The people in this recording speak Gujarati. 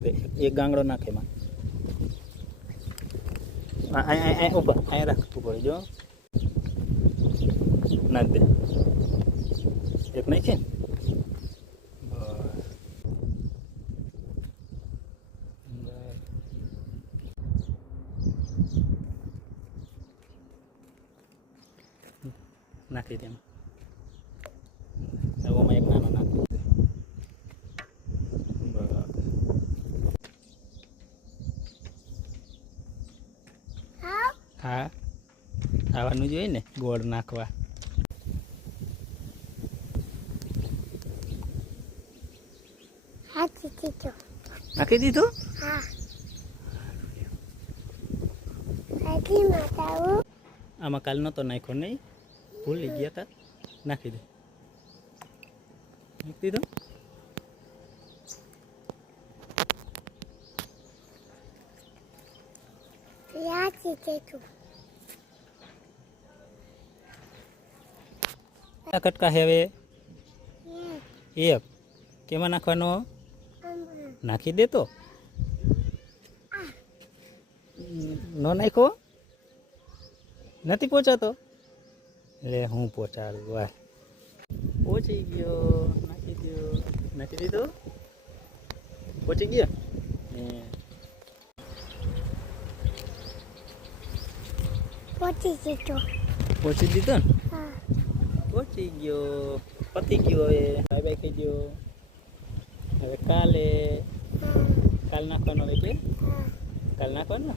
એક ગાંગડો નાખે એમાં. ઉપર અહીંયા રાખ ઉપર જો નાખ દે એક નાખે ને નાખી દે એમાં એક નાનો નાખી હા આવવાનું જોઈએ ને ગોળ નાખવા. નાખી દીધું. આમાં કાલ નતો નાખ્યો નહીં ભૂલી ગયા તા નાખી દે નાખી દીધું. કટકા હે હવે એક કેમાં નાખવાનો નાખી દે તો નો નાખ્યો નથી પહોંચાતો એટલે હું પહોંચાડું વાહ પહોંચી ગયો નાખી દો નાખી દીધો પહોંચી ગયો પહોંચી દીધો ને પહોંચી ગયો પતી ગયો હવે બાય બાય કહી ગયો હવે કાલ નાખવાનો એટલે કાલ નાખવાનો.